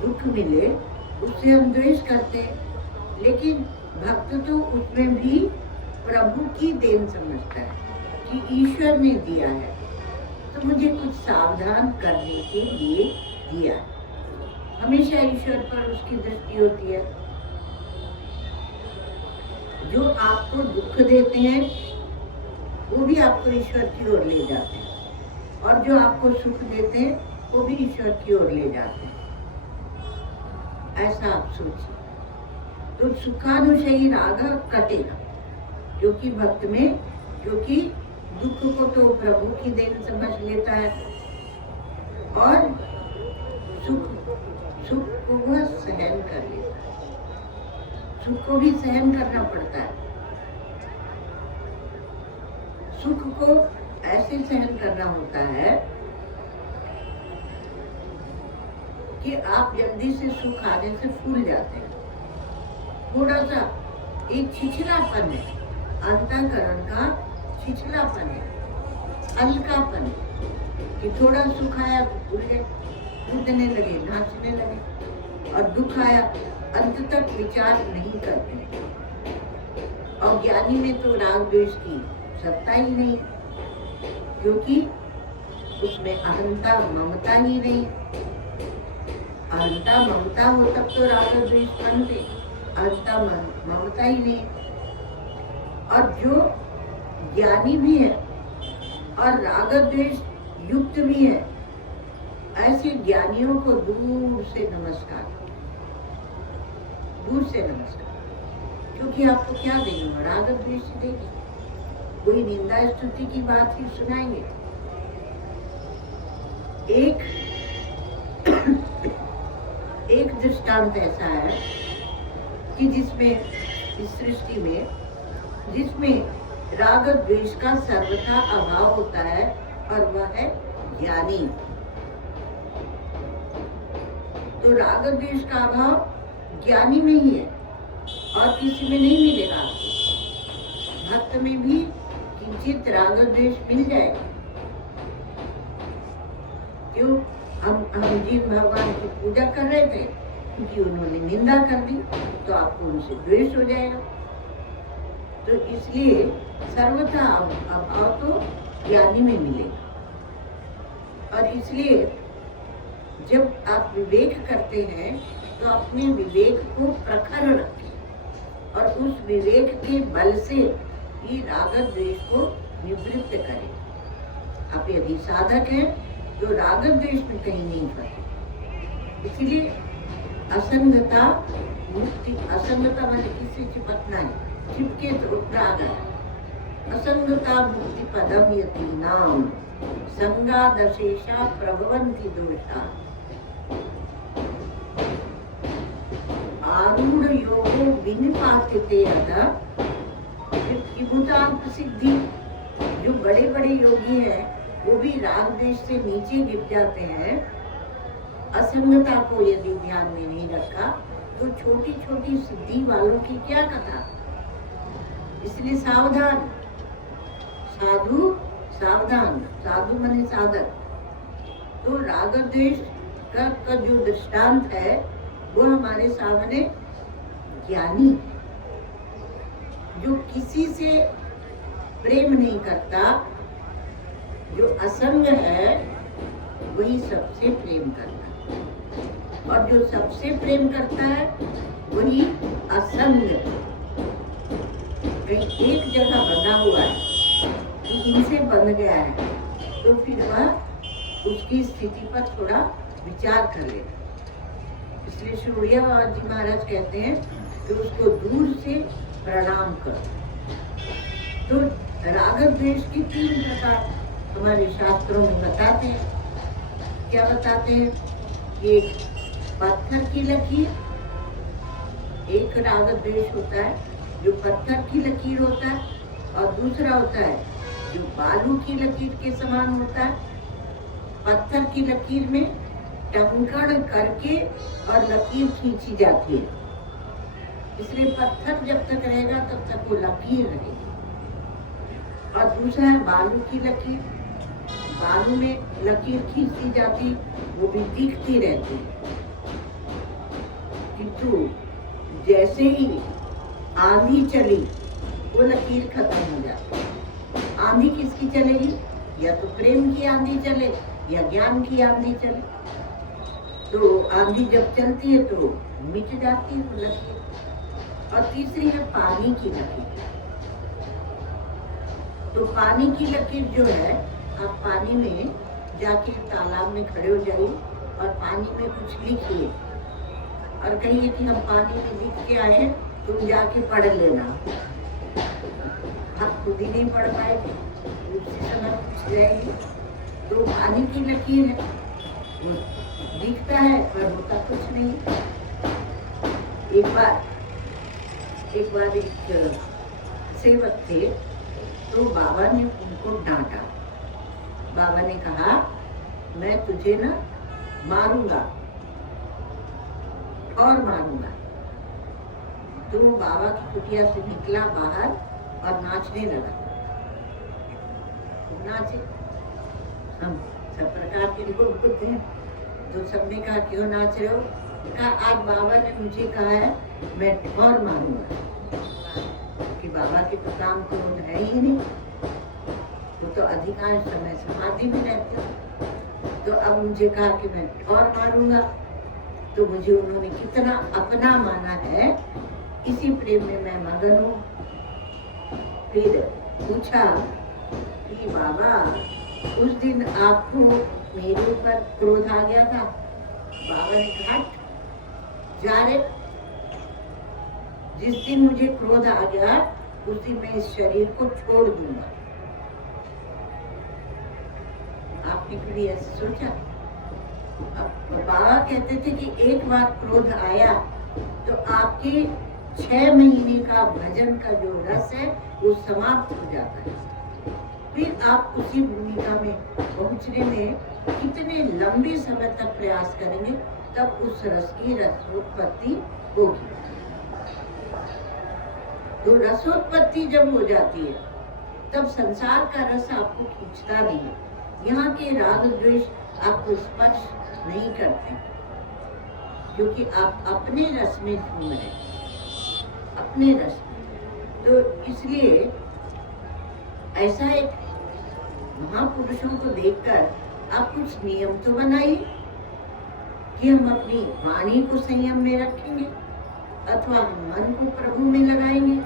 दुख मिले उससे हम द्वेष करते हैं, लेकिन भक्त तो उसमें भी प्रभु की देन समझता है कि ईश्वर ने दिया है, तो मुझे कुछ सावधान करने के लिए दिया। हमेशा ईश्वर पर उसकी दृष्टि होती है। जो आपको दुख देते हैं वो भी आपको ईश्वर की ओर ले जाते हैं, और जो आपको सुख देते हैं वो भी ईश्वर की ओर ले जाते हैं। ऐसा आप सोचिए, तो सुखानुशयी राग कटेगा, क्योंकि भक्त में, क्योंकि दुख को तो प्रभु की देन समझ लेता है, और सुख को वह सहन कर लेता है। सुख को भी सहन करना पड़ता है। सुख को ऐसे सहन करना होता है कि आप जल्दी से सुख आने से फूल जाते हैं। थोड़ा सा एक छिछलापन है, अंतःकरण का छिछलापन है, हल्कापन है, कि थोड़ा सुख आया तो फूल गए, कूदने लगे, नाचने लगे, और दुख आया अंत तक विचार नहीं करते। और ज्ञानी में तो राग द्वेष की सत्ता ही नहीं, क्योंकि उसमें अहंता ममता ही नहीं। अहंता ममता हो तब तो राग द्वेष बनते, अहंता ममता ही नहीं। और जो ज्ञानी भी है और राग द्वेष युक्त भी है, ऐसे ज्ञानियों को दूर से नमस्कार, दूर से नमस्कार, क्योंकि आपको क्या देंगे? राग द्वेष देंगे, कोई निंदा स्तुति की बात ही सुनाएंगे। एक दृष्टांत ऐसा है कि जिसमें इस सृष्टि में, जिसमें राग द्वेष का सर्वथा अभाव होता है, और वह है ज्ञानी। तो राग द्वेष का अभाव ज्ञानी में ही है, और किसी में नहीं मिलेगा आपको। भक्त में भी किंचित राग द्वेष मिल जाएगा। क्यों? हम जिन भगवान की पूजा कर रहे थे, क्योंकि उन्होंने निंदा कर दी, तो आपको उनसे द्वेष हो जाएगा। तो इसलिए सर्वथा अभाव तो ज्ञानी में मिलेगा। और इसलिए जब आप विवेक करते हैं तो अपने विवेक को प्रखर रखें, और उस विवेक के बल से ही राग द्वेष को निवृत्त करें। आप यदि साधक हैं तो राग द्वेष में कहीं नहीं फंसे। इसलिए असंगता मुक्ति, असंगता वाले किससे चिपकना है? चिपके तो राग है। असंगता मुक्ति पदम यतीनाम संगादशेषा प्रभवन्ति दोषा आरूढ़ योगो विनिपातिते अतः कि भूतान प्रसिद्धि, जो बड़े बड़े योगी हैं वो भी राग देश से नीचे गिर जाते हैं। असंगता को यदि ध्यान में नहीं रखा तो छोटी छोटी सिद्धि वालों की क्या कथा। इसलिए सावधान, साधु सावधान, साधु माने साधक। तो राग द्वेष का जो दृष्टांत है वो हमारे सामने ज्ञानी, जो किसी से प्रेम नहीं करता, जो असंग है वही सबसे प्रेम करता है, और जो सबसे प्रेम करता है वही असंग। कहीं एक जगह बंधा हुआ है कि इनसे बंध गया है तो फिर वह उसकी स्थिति पर थोड़ा विचार कर लेगा। इसलिए श्री उड़िया बाबा जी महाराज कहते हैं कि उसको दूर से प्रणाम कर। तो राग द्वेष की 3 प्रकार हमारे शास्त्रों में बताते हैं। क्या बताते हैं कि एक पत्थर की लकीर, एक राग द्वेष होता है जो पत्थर की लकीर होता है, और दूसरा होता है जो बालू की लकीर के समान होता है। पत्थर की लकीर में टंकण करके और लकीर खींची जाती है, इसलिए पत्थर जब तक रहेगा तब तक वो लकीर रहेगी। और दूसरा है बालू की लकीर, बालू में लकीर खींची जाती, वो भी दिखती रहती है, किंतु जैसे ही आंधी चली वो लकीर खत्म हो जाती। आंधी किसकी चलेगी? या तो प्रेम की आंधी चले या ज्ञान की आंधी चले। तो आंधी जब चलती है तो मिट जाती है वो लकीर। और तीसरी है पानी की लकीर। तो पानी की लकीर जो है, आप पानी में जाके तालाब में खड़े हो जाइए और पानी में कुछ लिखिए और कहिए कि हम पानी में लिख के आए, तुम जाके पढ़ लेना। आप खुद ही नहीं पढ़ पाएंगे, दूसरी समय पूछ जाएंगे। तो पानी की लकीर है, वो दिखता है पर होता कुछ नहीं। एक बार एक सेवक थे, तो बाबा ने उनको डांटा। बाबा ने कहा, मैं तुझे ना मारूंगा और मारूंगा। तो बाबा की कुटिया से निकला बाहर और नाचने लगा। नाचे, हम सब प्रकार के लोग होते हैं, तो सबने कहा क्यों नाच रहे हो? कहा आज बाबा ने मुझे कहा है मैं और मारूंगा, कि बाबा के तो काम क्रोध है ही नहीं, वो तो अधिकांश समय समाधि में रहते हैं। तो अब मुझे कहा कि मैं और मारूंगा, तो मुझे उन्होंने कितना अपना माना है, इसी प्रेम में मैं मगन हूँ। फिर पूछा कि बाबा उस दिन आपको मेरे ऊपर क्रोध आ गया था? बाबा ने कहा जा रे, जिस दिन मुझे क्रोध आ गया उस दिन मैं इस शरीर को छोड़ दूंगा। आपने कभी ऐसे सोचा? अब बाबा कहते थे कि एक बार क्रोध आया तो आपके 6 महीने का भजन का जो रस है वो समाप्त हो जाता है। फिर आप उसी भूमिका में पहुंचने में कितने लंबे समय तक प्रयास करेंगे, तब उस रस की रसोत्पत्ति होगी। तो रसोत्पत्ति जब हो जाती है तब संसार का रस आपको खींचता नहीं है। यहाँ के राग द्वेष आपको स्पर्श नहीं करते, क्योंकि आप अपने रस में झूम रहे, अपने रस में। तो इसलिए ऐसा एक महापुरुषों को देखकर आप कुछ नियम तो बनाइए कि हम अपनी वाणी को संयम में रखेंगे अथवा हम मन को प्रभु में लगाएंगे।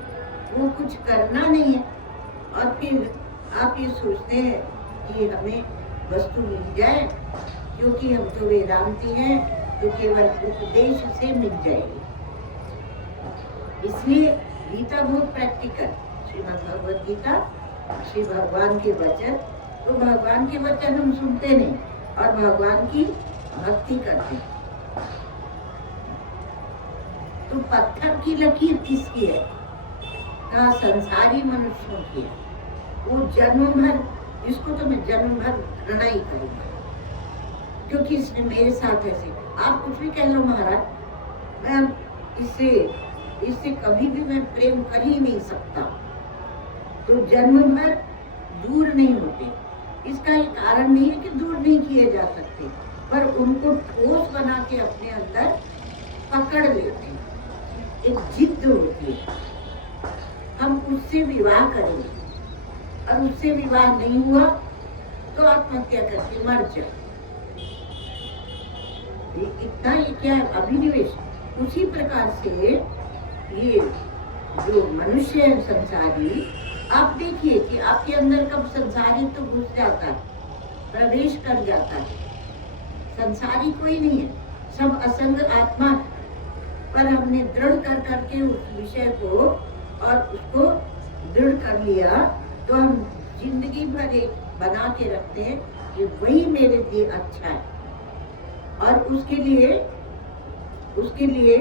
वो कुछ करना नहीं है, और फिर आप ये सोचते हैं कि हमें वस्तु मिल जाए, क्योंकि हम तो वेदांती हैं, तो केवल उपदेश से मिल जाएगी। इसलिए गीता बहुत प्रैक्टिकल, श्रीमद् भगवद गीता, श्री भगवान के वचन। तो भगवान के वचन हम सुनते नहीं और भगवान की भक्ति करते हैं। तो पत्थर की लकीर किसकी है? कहा संसारी मनुष्यों की है, वो जन्म भर, इसको तो मैं जन्म भर घृणा ही करूंगा क्योंकि इसने मेरे साथ ऐसे, आप कुछ भी कह लो महाराज, मैं इससे कभी भी मैं प्रेम कर ही नहीं सकता। तो जन्म भर दूर नहीं होते, इसका ये कारण नहीं है कि दूर नहीं किए जा सकते, पर उनको ठोस बना के अपने अंदर पकड़ लेते हैं, एक जिद होती है, हम उससे विवाह करेंगे और उससे विवाह नहीं हुआ तो आत्महत्या करके मर जाए। इतना ही क्या है अभिनिवेश। उसी प्रकार से ये जो मनुष्य है संसारी, आप देखिए कि आपके अंदर कब संसारी तो घुस जाता है, प्रवेश कर जाता है। संसारी कोई नहीं है, सब असंग आत्मा, पर हमने दृढ़ कर करके उस विषय को और उसको दृढ़ कर लिया, तो हम जिंदगी भर एक बना के रखते हैं कि वही मेरे लिए अच्छा है। और उसके लिए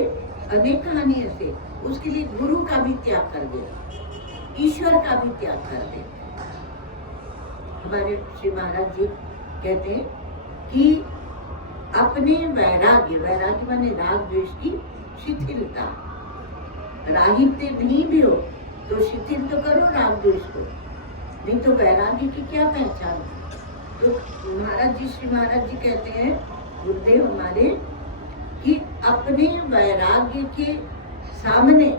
अनेक कहानियों से उसके लिए गुरु का भी त्याग कर दे, ईश्वर का भी त्याग कर दे। हमारे श्री महाराज जी कहते हैं कि अपने वैराग्य माने राग द्वेष की शिथिलता, राहित्य नहीं भी हो तो शिथिल तो करो राग द्वेष को, नहीं तो वैराग्य की क्या पहचान। तो महाराज जी, श्री महाराज जी कहते हैं गुरुदेव हमारे कि अपने वैराग्य के सामने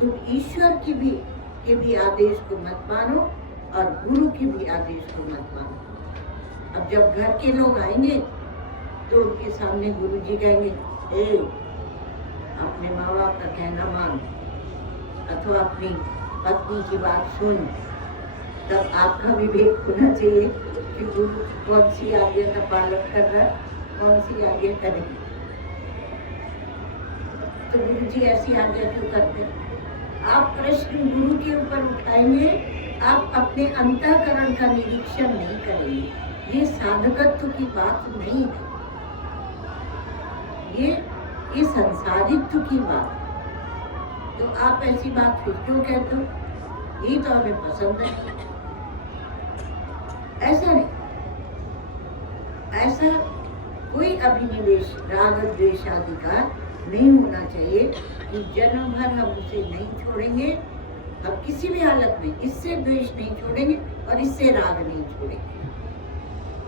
तुम ईश्वर के भी आदेश को मत मानो और गुरु के भी आदेश को मत मानो। अब जब घर के लोग आएंगे तो उनके सामने गुरु जी कहेंगे, ए अपने माँ बाप का कहना मान अथवा अपनी पत्नी की बात सुन, तब आपका विवेक होना चाहिए कि गुरु कौन सी आज्ञा का पालन कर रहा है, कौन सी आज्ञा करेंगे। तो गुरु जी ऐसी आज्ञा क्यों करते हैं? आप प्रश्न गुरु के ऊपर उठाएंगे, आप अपने अंतःकरण का निरीक्षण नहीं करेंगे। ये साधकत्व की बात नहीं है, ये संसारित्व की बात है। तो आप ऐसी बात फिर क्यों कहते हो? ये तो हमें पसंद है। ऐसा नहीं, ऐसा कोई अभिनिवेश राग द्वेष आदि का नहीं होना चाहिए कि जन्म भर हम उसे नहीं छोड़ेंगे, हम किसी भी हालत में इससे द्वेष नहीं छोड़ेंगे और इससे राग नहीं छोड़ेंगे।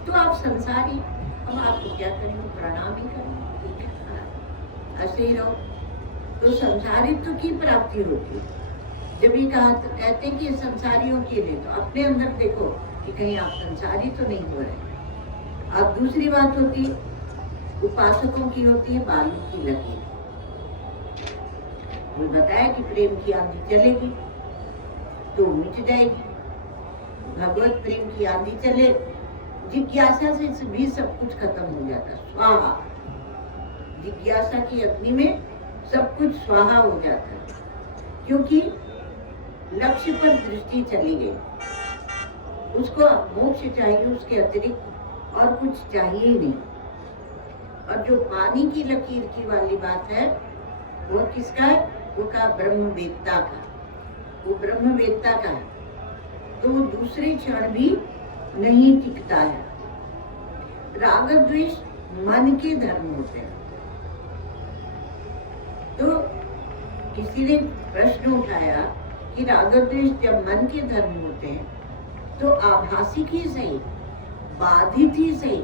तो आप संसारी, हम आपको क्या करेंगे? प्रणाम ही करेंगे, ऐसे ही रहो। तो संसारित्व की प्राप्ति होती है। जब ये कहते हैं कि संसारियों के लिए, तो अपने अंदर देखो कि कहीं आप संसारी तो नहीं हो रहे। अब दूसरी बात होती है उपासकों की, होती है बालू की लकीर। वो बताया कि प्रेम की आंधी चलेगी तो मिट जाएगी। भगवत प्रेम की आंधी चले, जिज्ञासा से भी सब कुछ खत्म हो जाता, स्वाहा। जिज्ञासा की अग्नि में सब कुछ स्वाहा हो जाता है, क्योंकि लक्ष्य पर दृष्टि चली गई। उसको मोक्ष चाहिए, उसके अतिरिक्त और कुछ चाहिए ही नहीं। और जो पानी की लकीर की वाली बात है, वो किसका है? वो का ब्रह्मवेत्ता का, वो ब्रह्मवेत्ता का है। तो वो दूसरे क्षण भी नहीं टिकता है। राग द्वेष मन के धर्म होते हैं। तो किसी ने प्रश्न उठाया कि राग द्वेष जब मन के धर्म होते हैं तो आभासिक ही सही, बाधित ही सही,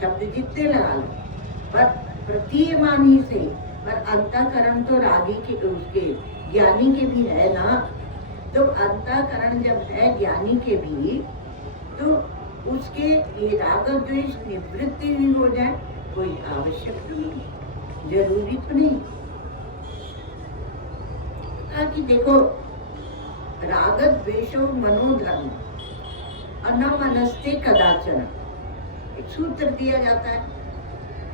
शब्द जितने लगा लो, पर प्रतीयमान ही सही, पर अंतःकरण तो रागी के, उसके ज्ञानी के भी है ना। तो अंतःकरण जब है ज्ञानी के भी, तो उसके ये राग द्वेष निवृत्ति भी हो जाए, कोई आवश्यक तो नहीं, जरूरी तो नहीं। कि देखो राग द्वेषो मनोधर्म अनमनस्ते कदाचन, एक सूत्र दिया जाता है।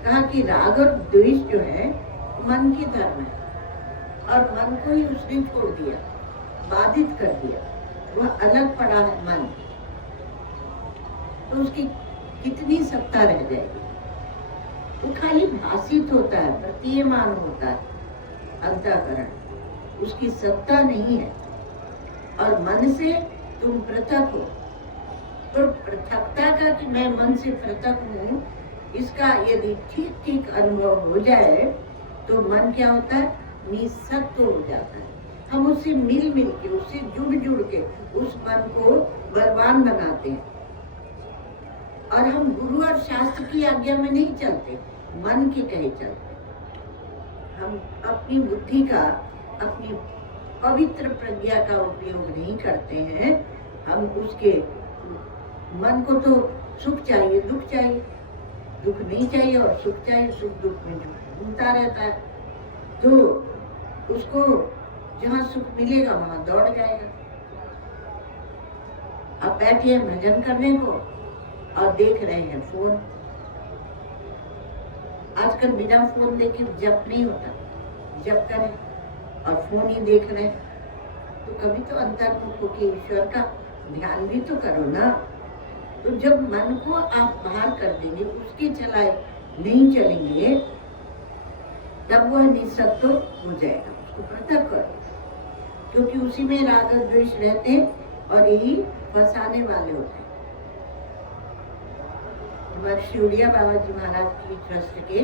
कहा कि राग और द्वेष जो है मन की धर्म है, और मन को ही उसने छोड़ दिया, बाधित कर दिया, वह अलग पड़ा है मन, तो उसकी कितनी सत्ता रह जाएगी? वो खाली भाषित होता है, प्रतीयमान होता है अंतःकरण। उसकी सत्ता नहीं है। और मन से तुम पृथक हो। तो पृथकता का कि मैं मन से पृथक हूँ, इसका यदि ठीक ठीक अनुभव हो जाए तो मन क्या होता है, निसत्व हो जाता है। हम उससे मिल मिल के, उससे जुड़ जुड़ के उस मन को बलवान बनाते हैं। और हम गुरु और शास्त्र की आज्ञा में नहीं चलते, मन के कहे चलते। हम अपनी बुद्धि का, अपनी पवित्र प्रज्ञा का उपयोग नहीं करते हैं। हम उसके मन को तो सुख चाहिए, दुख चाहिए, दुख नहीं चाहिए और सुख चाहिए, सुख दुख में घूमता रहता है। तो उसको जहाँ सुख मिलेगा वहां दौड़ जाएगा। अब बैठे हैं भजन करने को और देख रहे हैं फोन। आजकल बिना फोन देखे जप नहीं होता, जप करें और फोन ही देख रहे हैं, तो कभी तो अंतर्मुख होकर ईश्वर का ध्यान भी तो करो ना। तो जब मन को आप बाहर कर देंगे, उसके चलाए नहीं चलेंगे, तब वह निसत्व हो जाएगा। उसको पृथक करो, क्योंकि उसी में राग द्वेष रहते हैं और यही फंसाने वाले होते हैं। हमारे शिवलिया बाबा जी महाराज की ट्रस्ट के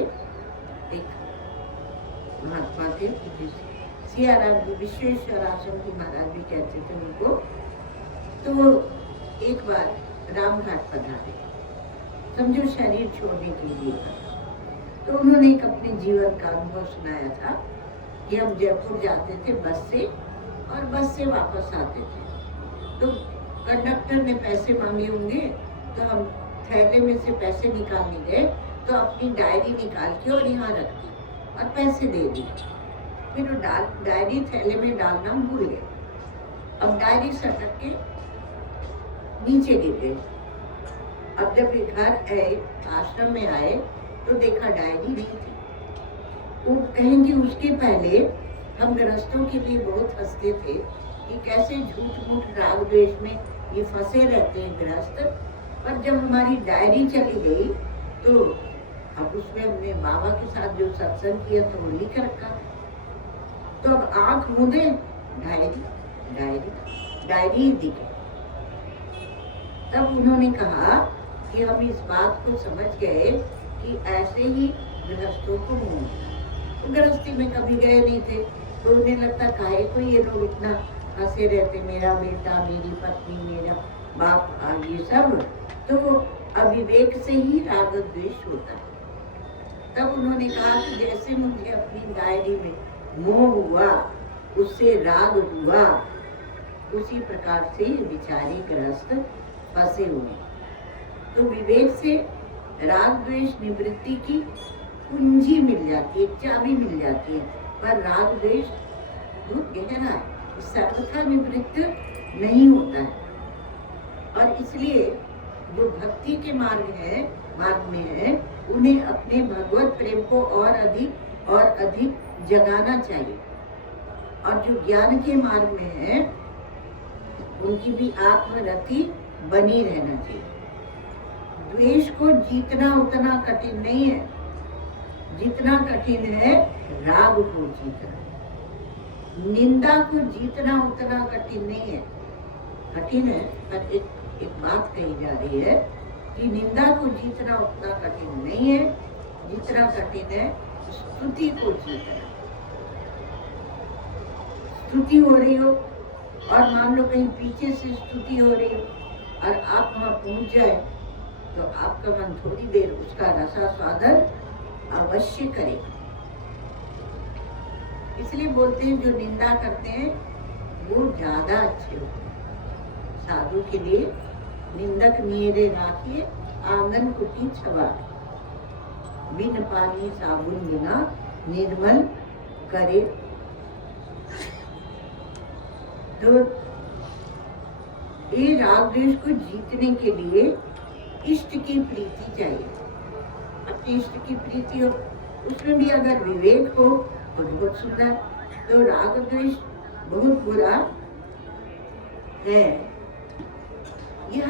एक महात्मा थे, सियाराम जी विश्वेश्वर आश्रम की महाराज भी कहते थे उनको। तो एक बार रामघाट पधारे, समझो शरीर छोड़ने के लिए। तो उन्होंने एक अपने जीवन का अनुभव सुनाया था कि हम जयपुर जाते थे बस से और बस से वापस आते थे। तो कंडक्टर ने पैसे मांगे होंगे, तो हम थैले में से पैसे निकालने गए, तो अपनी डायरी निकाल के और यहाँ रख दी और पैसे दे दिए। फिर डायरी थैले में डालना भूल गए। अब डायरी सटक के नीचे गिर गई। अब जब घर आश्रम में आए तो देखा डायरी नहीं थी। वो कहेंगे उसके पहले हम गृहस्थों के लिए बहुत हंसते थे कि कैसे झूठ मूठ राग द्वेष में ये फंसे रहते हैं गृहस्थ। पर जब हमारी डायरी चली गई तो अब उसमें हमने बाबा के साथ जो सत्संग किया तो वो लिख रखा। तो अब आंख मूंदे, डायरी डायरी डायरी ही दिखे। तब उन्होंने कहा कि हम इस बात को समझ गए कि ऐसे ही गृहस्थों को तो गृहस्थी में कभी गए नहीं थे, तो उन्हें लगता काहे को ये लोग इतना हंसे रहते, मेरा बेटा, मेरी पत्नी, मेरा बाप, ये सब। तो अविवेक से ही राग द्वेष होता है। तब उन्होंने कहा कि जैसे मुझे अपनी डायरी में मोह हुआ, उससे राग हुआ, उसी प्रकार से विचारी गृहस्थ फंसे हुए। तो विवेक से राग द्वेष निवृत्ति की कुंजी मिल जाती है, चाबी मिल जाती है। पर राग द्वेष बहुत गहरा है, सर्वथा निवृत्त नहीं होता है। और इसलिए जो भक्ति के मार्ग में है, उन्हें अपने भगवत प्रेम को और अधिक जगाना चाहिए। और जो ज्ञान के मार्ग में है, उनकी भी आत्मरति बनी रहना चाहिए। द्वेष को जीतना उतना कठिन नहीं है जितना कठिन है राग को जीतना। निंदा को जीतना उतना कठिन नहीं है, कठिन है, पर एक बात कही जा रही है कि निंदा को जीतना उतना कठिन नहीं है जितना कठिन है स्तुति को जीतना। स्तुति हो रही हो और मान लो कहीं पीछे से स्तुति हो रही हो और आप वहां पहुंच जाए, तो आपका मन थोड़ी देर उसका रसास्वादन अवश्य करेगा। इसलिए बोलते हैं जो निंदा करते हैं वो ज्यादा अच्छे होते हैं। साधु के लिए निंदक नियरे राखिए, आंगन कुटी छवा, बिन पानी साबुन बिना निर्मल करे। तो ये राग द्वेष को जीतने के लिए इष्ट की प्रीति चाहिए। अपने इष्ट की प्रीति हो, उसमें भी अगर विवेक हो तो बहुत सुंदर। तो राग द्वेष बहुत बुरा है। यह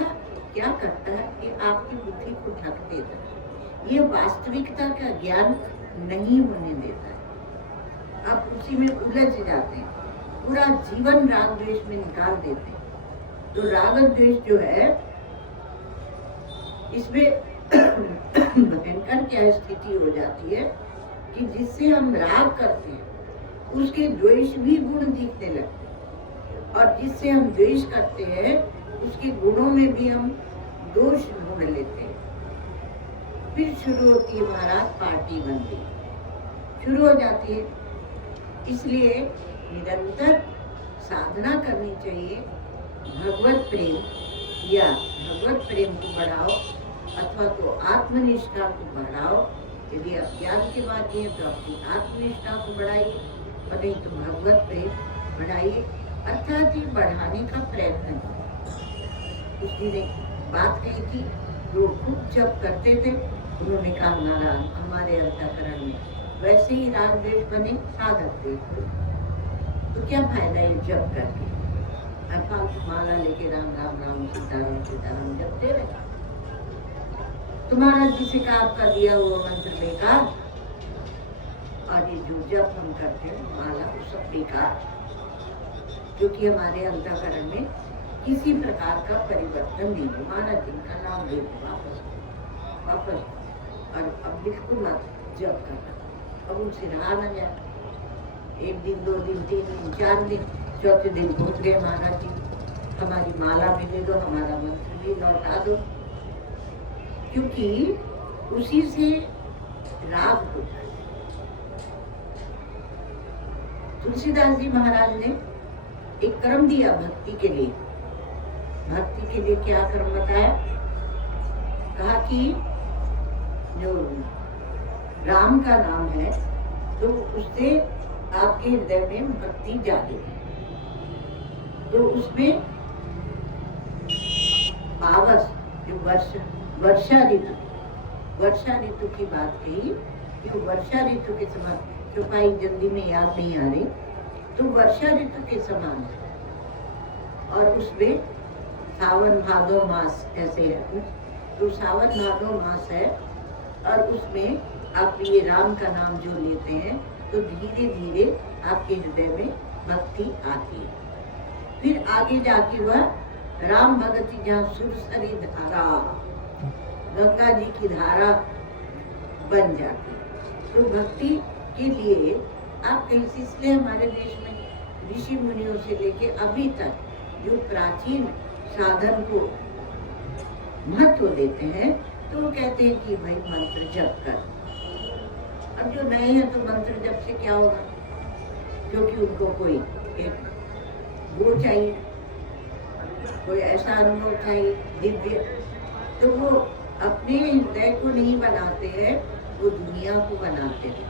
क्या करता है कि आपकी बुद्धि को ढक देता है, ये वास्तविकता का ज्ञान नहीं होने देता है। आप उसी में उलझ जाते हैं। पूरा जीवन राग द्वेष में निकाल देते हैं। तो राग द्वेष जो है इसमें भयंकर क्या स्थिति हो जाती है कि जिससे हम राग करते हैं उसके द्वेष भी गुण दिखने लगते हैं, और जिससे हम द्वेष करते हैं उसके गुणों में भी हम दोष ढूंढ लेते हैं। फिर शुरू होती है महाराज पार्टी बनती शुरू हो जाती है। इसलिए निरंतर साधना करनी चाहिए। भगवत प्रेम या भगवत प्रेम को बढ़ाओ अथवा तो आत्मनिष्ठा को बढ़ाओ। यदि आप ज्ञान के बात है तो अपनी आत्मनिष्ठा को बढ़ाइए, और नहीं तो भगवत प्रेम बढ़ाइए, अर्थात ये बढ़ाने का प्रयत्न करें। किसी ने बात कही थी, जो खूब जप करते थे, उन्होंने कहा नारायण हमारे अंतःकरण में वैसे ही राग द्वेष बने साधक थे, तो क्या फायदा ये जप करके? फालतू माला लेके राम राम राम सीताराम सीताराम जपते रहे। तुम्हारा जिसे का आपका दिया हुआ मंत्र बेकार, और ये जो जप हम करते हैं माला वो सब बेकार, क्योंकि हमारे अंतःकरण में किसी प्रकार का परिवर्तन नहीं है। महाराज जिनका नाम ले वापस और अब बिल्कुल मत जप करना। अब उनसे रहा न जाए। 1 दिन 2 दिन 3 दिन 4 दिन, चौथे दिन भूल गए महाराज जी हमारी माला भी दे दो, हमारा मंत्र भी लौटा दो, क्योंकि उसी से राग होता है। तुलसीदास जी महाराज ने एक क्रम दिया भक्ति के लिए। भक्ति के लिए क्या क्रम बताया? कहा कि जो राम का नाम है तो उससे आपके हृदय में भक्ति जागेगी। तो उसमें पावस जो वर्षा ऋतु की बात कही कि वर्षा ऋतु के समान, चौपाई जल्दी में याद नहीं आ रही, तो वर्षा ऋतु के समान है। और उसमें सावन भादो मास ऐसे है, तो सावन भादो मास है, और उसमें आप ये राम का नाम जो लेते हैं तो धीरे धीरे आपके हृदय में भक्ति आती है। फिर आगे जाके वह राम भगति जहाँ सुरसरी धारा, गंगा जी की धारा बन जाती है। तो भक्ति के लिए आप कहीं से, इसलिए हमारे देश में ऋषि मुनियों से लेके अभी तक जो प्राचीन साधन को महत्व देते हैं, तो वो कहते हैं कि भाई मंत्र जप कर। अब जो नए हैं तो मंत्र जप से क्या होगा, क्योंकि उनको कोई एक वो चाहिए, कोई ऐसा अनुभव चाहिए दिव्य, तो वो अपने हृदय को नहीं बनाते हैं, वो दुनिया को बनाते हैं।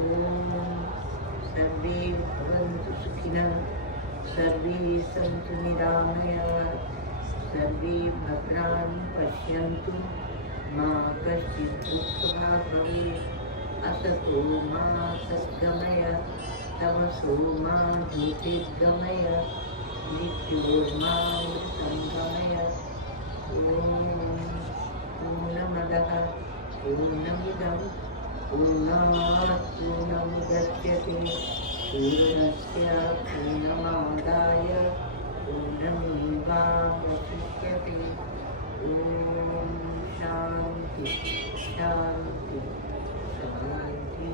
ओम सर्वे भवन्तु सुखिनः, सर्वे सन्तु निरामयाः, सर्वे भद्राणि पश्यन्तु, मा कश्चित् दुःखभाग् भवेत्। असतो मा सद्गमय, तमसो मा ज्योतिर्गमय, मृत्योर्मामृतं गमय। ॐ पूर्णमदः पूर्णमिदं पूर्णात् पूर्णमुदच्यते, पूर्णस्य पूर्णमादाय पूर्णमेवावशिष्यते। ॐ शान्ति शान्ति शान्ति।